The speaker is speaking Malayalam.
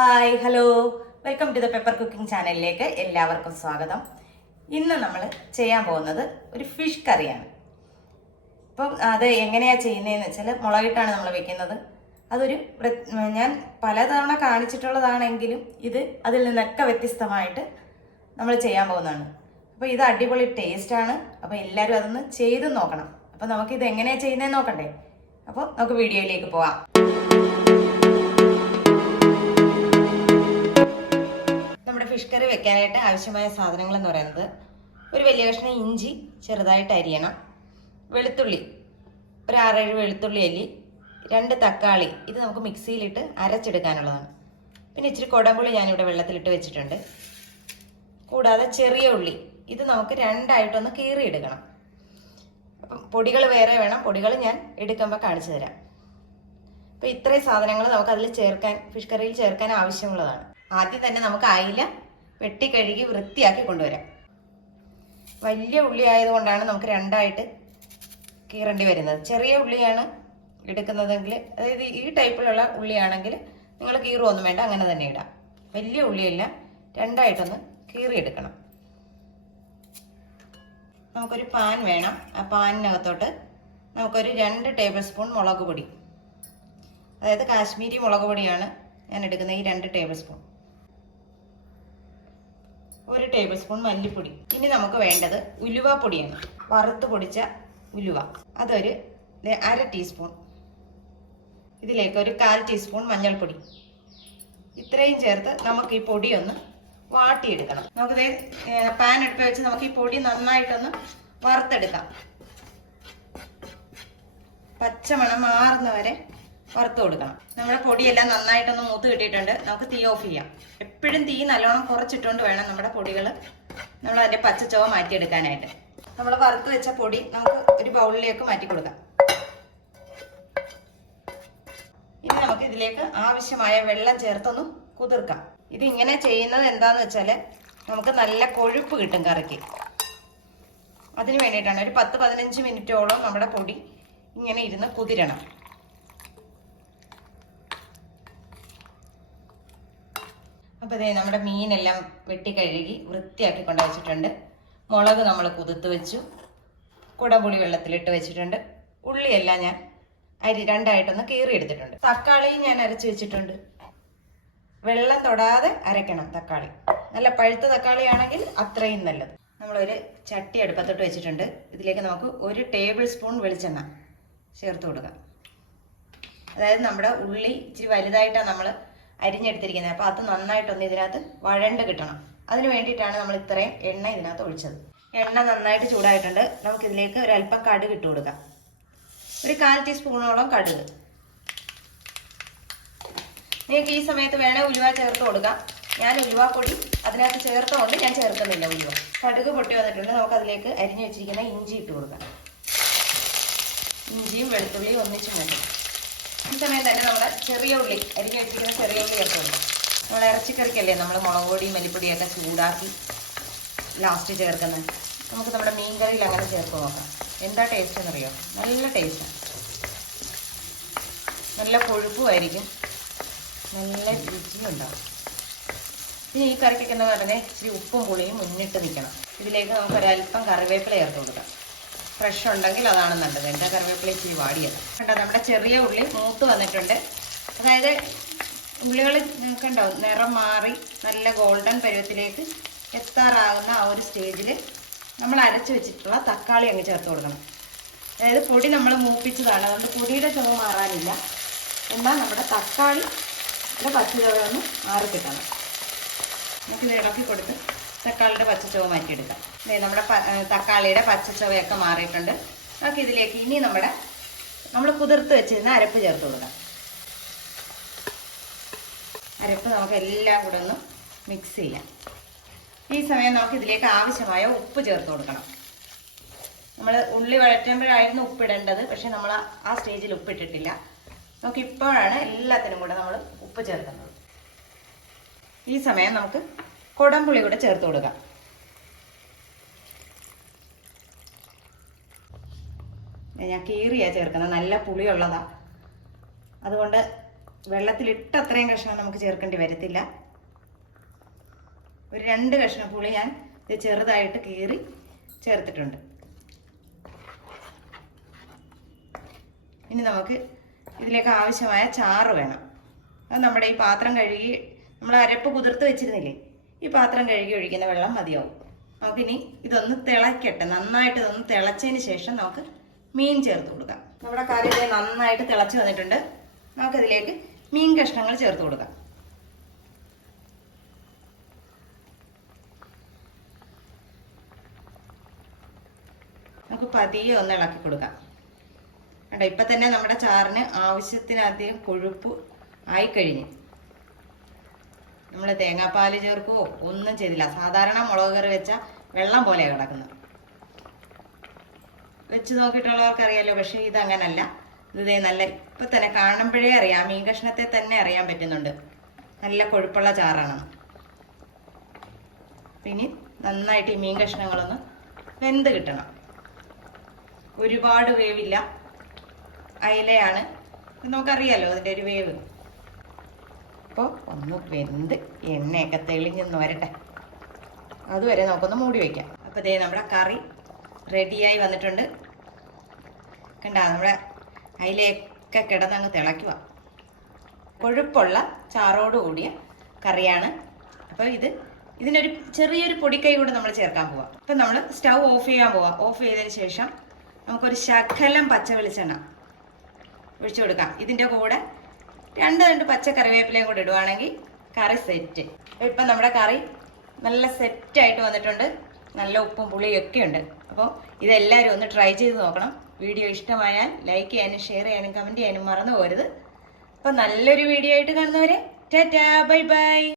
Hi hello welcome to the pepper cooking ചാനലിലേക്ക് എല്ലാവർക്കും സ്വാഗതം. ഇന്ന് നമ്മൾ ചെയ്യാൻ പോകുന്നത് ഒരു ഫിഷ് കറിയാണ്. അപ്പം അത് എങ്ങനെയാണ് ചെയ്യുന്നതെന്ന് വെച്ചാൽ മുളകിട്ടാണ് നമ്മൾ വെക്കുന്നത്. അതൊരു ഞാൻ പലതവണ കാണിച്ചിട്ടുള്ളതാണെങ്കിലും ഇത് അതിൽ നിന്നൊക്കെ വ്യത്യസ്തമായിട്ട് നമ്മൾ ചെയ്യാൻ പോകുന്നതാണ്. അപ്പോൾ ഇത് അടിപൊളി ടേസ്റ്റാണ്. അപ്പോൾ എല്ലാവരും അതൊന്ന് ചെയ്ത് നോക്കണം. അപ്പോൾ നമുക്കിത് എങ്ങനെയാണ് ചെയ്യുന്നതെന്ന് നോക്കണ്ടേ? അപ്പോൾ നമുക്ക് വീഡിയോയിലേക്ക് പോവാം. ഫിഷ് കറി വെക്കാനായിട്ട് ആവശ്യമായ സാധനങ്ങൾ എന്ന് പറയുന്നത് ഒരു വലിയ കഷ്ണം ഇഞ്ചി ചെറുതായിട്ട് അരിയണം, വെളുത്തുള്ളി ഒരു 6-7 വെളുത്തുള്ളി അല്ലി, 2 തക്കാളി ഇത് നമുക്ക് മിക്സിയിലിട്ട് അരച്ചെടുക്കാനുള്ളതാണ്. പിന്നെ ഇച്ചിരി കുടംപുളി ഞാനിവിടെ വെള്ളത്തിലിട്ട് വെച്ചിട്ടുണ്ട്. കൂടാതെ ചെറിയ ഉള്ളി ഇത് നമുക്ക് 2ആയിട്ടൊന്ന് കീറിയെടുക്കണം. അപ്പം പൊടികൾ വേറെ വേണം, പൊടികൾ ഞാൻ എടുക്കുമ്പോൾ കാണിച്ചു തരാം. അപ്പോൾ ഇത്രയും സാധനങ്ങൾ നമുക്ക് അതിൽ ചേർക്കാൻ, ഫിഷ് കറിയിൽ ചേർക്കാൻ ആവശ്യമുള്ളതാണ്. ആദ്യം തന്നെ നമുക്ക് അയില വെട്ടി കഴുകി വൃത്തിയാക്കി കൊണ്ടുവരാം. വലിയ ഉള്ളി ആയതുകൊണ്ടാണ് നമുക്ക് 2ആയിട്ട് കീറേണ്ടി വരുന്നത്. ചെറിയ ഉള്ളിയാണ് എടുക്കുന്നതെങ്കിൽ, അതായത് ഈ ടൈപ്പിലുള്ള ഉള്ളിയാണെങ്കിൽ നിങ്ങൾ കീറുമൊന്നും വേണ്ട, അങ്ങനെ തന്നെ ഇടാം. വലിയ ഉള്ളിയെല്ലാം 2ആയിട്ടൊന്ന് കീറിയെടുക്കണം. നമുക്കൊരു പാൻ വേണം. ആ പാനിനകത്തോട്ട് നമുക്കൊരു 2 ടേബിൾ സ്പൂൺ മുളക് പൊടി, അതായത് കാശ്മീരി മുളക് പൊടിയാണ് ഞാൻ എടുക്കുന്നത്, ഈ 2 ടേബിൾ സ്പൂൺ. 1 ടേബിൾ സ്പൂൺ മല്ലിപ്പൊടി. ഇനി നമുക്ക് വേണ്ടത് ഉലുവാപ്പൊടിയാണ്, വറുത്ത് പൊടിച്ച ഉലുവ, അതൊരു 1/2 ടീസ്പൂൺ. ഇതിലേക്ക് ഒരു 1/4 ടീസ്പൂൺ മഞ്ഞൾപ്പൊടി. ഇത്രയും ചേർത്ത് നമുക്ക് ഈ പൊടി ഒന്ന് വാട്ടിയെടുക്കണം. നമുക്കിത് പാൻ അടുപ്പ് വെച്ച് നമുക്ക് ഈ പൊടി നന്നായിട്ടൊന്ന് വറുത്തെടുക്കാം. പച്ചമണം മാറുന്നവരെ വറുത്ത് കൊടുക്കണം. നമ്മുടെ പൊടിയെല്ലാം നന്നായിട്ടൊന്ന് മൂത്ത് കിട്ടിയിട്ടുണ്ട്. നമുക്ക് തീ ഓഫ് ചെയ്യാം. എപ്പോഴും തീ നല്ലോണം കുറച്ചിട്ടുകൊണ്ട് വേണം നമ്മുടെ പൊടികൾ നമ്മൾ അതിൻ്റെ പച്ചച്ചോവ മാറ്റിയെടുക്കാനായിട്ട്. നമ്മൾ വറുത്ത് വെച്ച പൊടി നമുക്ക് ഒരു ബൗളിലേക്ക് മാറ്റി കൊടുക്കാം. ഇനി നമുക്ക് ഇതിലേക്ക് ആവശ്യമായ വെള്ളം ചേർത്തൊന്ന് കുതിർക്കാം. ഇത് ഇങ്ങനെ ചെയ്യുന്നത് എന്താന്ന് വെച്ചാൽ നമുക്ക് നല്ല കൊഴുപ്പ് കിട്ടും കറിക്ക്. അതിന് വേണ്ടിയിട്ടാണ്. ഒരു 10-15 മിനിറ്റോളം നമ്മുടെ പൊടി ഇങ്ങനെ ഇരുന്ന് കുതിരണം. അപ്പോൾ ഇതേ നമ്മുടെ മീനെല്ലാം വെട്ടി കഴുകി വൃത്തിയാക്കി കൊണ്ട് വെച്ചിട്ടുണ്ട്. മുളക് നമ്മൾ കുതിർത്ത് വെച്ചു, കുടംപുളി വെള്ളത്തിലിട്ട് വെച്ചിട്ടുണ്ട്. ഉള്ളിയെല്ലാം ഞാൻ 2ആയിട്ടൊന്ന് കീറിയെടുത്തിട്ടുണ്ട്. തക്കാളിയും ഞാൻ അരച്ച് വെച്ചിട്ടുണ്ട്. വെള്ളം തൊടാതെ അരയ്ക്കണം തക്കാളി. നല്ല പഴുത്ത തക്കാളി ആണെങ്കിൽ അത്രയും നല്ലത്. നമ്മളൊരു ചട്ടി അടുപ്പത്തോട്ട് വെച്ചിട്ടുണ്ട്. ഇതിലേക്ക് നമുക്ക് 1 ടേബിൾ സ്പൂൺ വെളിച്ചെണ്ണ ചേർത്ത് കൊടുക്കാം. അതായത് നമ്മുടെ ഉള്ളി ഇച്ചിരി വലുതായിട്ടാണ് നമ്മൾ അരിഞ്ഞെടുത്തിരിക്കുന്നത്. അപ്പോൾ അത് നന്നായിട്ടൊന്ന് ഇതിനകത്ത് വഴണ്ട് കിട്ടണം. അതിന് വേണ്ടിയിട്ടാണ് നമ്മൾ ഇത്രയും എണ്ണ ഇതിനകത്ത് ഒഴിച്ചത്. എണ്ണ നന്നായിട്ട് ചൂടായിട്ടുണ്ട്. നമുക്കിതിലേക്ക് ഒരല്പം കടുക് ഇട്ട് കൊടുക്കാം. ഒരു 1/4 ടീസ്പൂണോളം കടുക്. നിങ്ങൾക്ക് ഈ സമയത്ത് വേണേൽ ഉലുവ ചേർത്ത് കൊടുക്കാം. ഞാൻ ഉലുവ പൊടി അതിനകത്ത് ചേർത്തുകൊണ്ട് ഞാൻ ചേർക്കുന്നില്ല ഉലുവ. കടുക് പൊട്ടി വന്നിട്ടുണ്ട്. നമുക്കതിലേക്ക് അരിഞ്ഞു വെച്ചിരിക്കുന്ന ഇഞ്ചി ഇട്ട് കൊടുക്കാം. ഇഞ്ചിയും വെളുത്തുള്ളിയും ഒന്നിച്ച് മതി. ഈ സമയം തന്നെ നമ്മൾ ചെറിയ ഉള്ളി അരിഞ്ഞ് വെച്ചിരിക്കുന്ന ചെറിയ ഉള്ളി ചേർത്ത് കൊടുക്കാം. നമ്മൾ ഇറച്ചിക്കറിക്കല്ലേ നമ്മൾ മുളക് പൊടിയും മല്ലിപ്പൊടിയൊക്കെ ചൂടാക്കി ലാസ്റ്റ് ചേർക്കുന്നത്. നമുക്ക് നമ്മുടെ മീൻ കറിയിൽ അങ്ങനെ ചേർത്ത് നോക്കാം. എന്താ ടേസ്റ്റ് എന്നറിയോ? നല്ല ടേസ്റ്റാണ്. നല്ല കൊഴുപ്പുമായിരിക്കും, നല്ല രുചിയും ഉണ്ടാവും. പിന്നെ ഈ കറിക്കൊക്കെ എന്ന് പറഞ്ഞാൽ ഇച്ചിരി ഉപ്പും പുളിയും മുന്നിട്ട് നിൽക്കണം. ഇതിലേക്ക് നമുക്ക് ഒരല്പം കറിവേപ്പില ചേർത്ത് കൊടുക്കാം. ഫ്രഷ് ഉണ്ടെങ്കിൽ അതാണ് നല്ലത്. എൻ്റെ കറിവേപ്പില ഇച്ചിരി വാടിയത് കണ്ടോ. നമ്മുടെ ചെറിയ ഉള്ളി മൂത്ത് വന്നിട്ടുണ്ട്. അതായത് ഉള്ളികൾ കണ്ടോ നിറം മാറി നല്ല ഗോൾഡൻ പരുവത്തിലേക്ക് എത്താറാകുന്ന ആ ഒരു സ്റ്റേജിൽ നമ്മൾ അരച്ച് വെച്ചിട്ടുള്ള തക്കാളി അങ്ങ് ചേർത്ത് കൊടുക്കണം. അതായത് പൊടി നമ്മൾ മൂപ്പിച്ചതാണ്, അതുകൊണ്ട് പൊടിയുടെ ചുവ മാറാനില്ല. എന്നാൽ നമ്മുടെ തക്കാളിയുടെ പച്ചച്ചുവ ഒന്ന് മാറി കിട്ടണം. നമുക്കിത് ഇളക്കി കൊടുത്ത് തക്കാളിയുടെ പച്ചച്ചുവ മാറ്റിയെടുക്കാം. നമ്മുടെ തക്കാളിയുടെ പച്ചച്ചുവയൊക്കെ മാറിയിട്ടുണ്ട്. നമുക്ക് ഇതിലേക്ക് ഇനി നമ്മൾ കുതിർത്ത് വെച്ചിരുന്ന അരപ്പ് ചേർത്ത് കൊടുക്കാം. അരപ്പ് നമുക്ക് എല്ലാം കൂടെ ഒന്ന് മിക്സ് ചെയ്യാം. ഈ സമയം നമുക്ക് ഇതിലേക്ക് ആവശ്യമായ ഉപ്പ് ചേർത്ത് കൊടുക്കണം. നമ്മൾ ഉള്ളി വഴറ്റുമ്പോഴായിരുന്നു ഉപ്പിടേണ്ടത്, പക്ഷെ നമ്മൾ ആ സ്റ്റേജിൽ ഉപ്പിട്ടിട്ടില്ല. നമുക്ക് ഇപ്പോഴാണ് എല്ലാത്തിനും കൂടെ നമ്മൾ ഉപ്പ് ചേർക്കുന്നത്. ഈ സമയം നമുക്ക് കുടംപുളി കൂടെ ചേർത്ത് കൊടുക്കാം. ഞാൻ കീറിയാണ് ചേർക്കുന്നത്, നല്ല പുളിയുള്ളതാണ്. അതുകൊണ്ട് വെള്ളത്തിലിട്ട് അത്രയും കഷ്ണം നമുക്ക് ചേർക്കേണ്ടി വരത്തില്ല. ഒരു 2 കഷ്ണം പുളി ഞാൻ ഇത് ചെറുതായിട്ട് കീറി ചേർത്തിട്ടുണ്ട്. ഇനി നമുക്ക് ഇതിലേക്ക് ആവശ്യമായ ചാറ് വേണം. അത് നമ്മുടെ ഈ പാത്രം കഴുകി നമ്മൾ അരപ്പ് കുതിർത്ത് വെച്ചിരുന്നില്ലേ, ഈ പാത്രം കഴുകി ഒഴിക്കുന്ന വെള്ളം മതിയാവും. നമുക്കിനി ഇതൊന്ന് തിളയ്ക്കട്ടെ. നന്നായിട്ട് ഇതൊന്ന് തിളച്ചതിന് ശേഷം നമുക്ക് മീൻ ചേർത്ത് കൊടുക്കാം. നമ്മുടെ കറി നന്നായിട്ട് തിളച്ച് വന്നിട്ടുണ്ട്. നമുക്കതിലേക്ക് മീൻ കഷ്ണങ്ങൾ ചേർത്ത് കൊടുക്കാം. നമുക്ക് പതിയെ ഒന്ന് ഇളക്കി കൊടുക്കാം. കണ്ടോ, ഇപ്പം തന്നെ നമ്മുടെ ചാറിന് ആവശ്യത്തിനധികം കൊഴുപ്പ് ആയിക്കഴിഞ്ഞു. നമ്മൾ തേങ്ങാപ്പാൽ ചേർക്കുകയോ ഒന്നും ചെയ്തില്ല. സാധാരണ മുളക് കറി വെച്ചാൽ വെള്ളം പോലെയാണ് കിടക്കുന്നത്. വെച്ച് നോക്കിയിട്ടുള്ളവർക്ക് അറിയാലോ. പക്ഷേ ഇതങ്ങനല്ല. ഇത് നല്ല ഇപ്പം തന്നെ കാണുമ്പോഴേ അറിയാം, മീൻ കഷ്ണത്തെ തന്നെ അറിയാൻ പറ്റുന്നുണ്ട് നല്ല കൊഴുപ്പുള്ള ചാറാണ്. പിന്നെ നന്നായിട്ട് ഈ മീൻ കഷ്ണങ്ങളൊന്ന് വെന്ത് കിട്ടണം. ഒരുപാട് വേവില്ല, അയലയാണ്, നമുക്കറിയാലോ അതിൻ്റെ ഒരു വേവ്. അപ്പോൾ ഒന്ന് വെന്ത് എണ്ണയൊക്കെ തെളിഞ്ഞൊന്ന് വരട്ടെ, അതുവരെ നമുക്കൊന്ന് മൂടി വയ്ക്കാം. അപ്പോൾ ദേ നമ്മുടെ കറി റെഡിയായി വന്നിട്ടുണ്ട്. കണ്ട, നമ്മുടെ അയിലയൊക്കെ കിടന്നങ്ങ് തിളയ്ക്കുക. കൊഴുപ്പുള്ള ചാറോട് കൂടിയ കറിയാണ്. അപ്പോൾ ഇതിനൊരു ചെറിയൊരു പൊടിക്കൈ കൂടെ നമ്മൾ ചേർക്കാൻ പോവാം. അപ്പം നമ്മൾ സ്റ്റൗ ഓഫ് ചെയ്യാൻ പോവാം. ഓഫ് ചെയ്തതിന് ശേഷം നമുക്കൊരു ശകലം പച്ച വെളിച്ചെണ്ണ ഒഴിച്ചു കൊടുക്കാം. ഇതിൻ്റെ കൂടെ 2 പച്ച കറിവേപ്പിലയും കൂടെ ഇടുവാണെങ്കിൽ കറി സെറ്റ്. ഇപ്പം നമ്മുടെ കറി നല്ല സെറ്റായിട്ട് വന്നിട്ടുണ്ട്. നല്ല ഉപ്പും പുളിയും ഒക്കെ ഉണ്ട്. അപ്പോൾ ഇതെല്ലാവരും ഒന്ന് ട്രൈ ചെയ്ത് നോക്കണം. വീഡിയോ ഇഷ്ടമായാൽ ലൈക്ക് ചെയ്യാനും ഷെയർ ചെയ്യാനും കമൻറ്റ് ചെയ്യാനും മറന്നു പോകരുത്. അപ്പം നല്ലൊരു വീഡിയോ ആയിട്ട് കാണുന്നവരെ ടാറ്റാ, ബൈ ബൈ.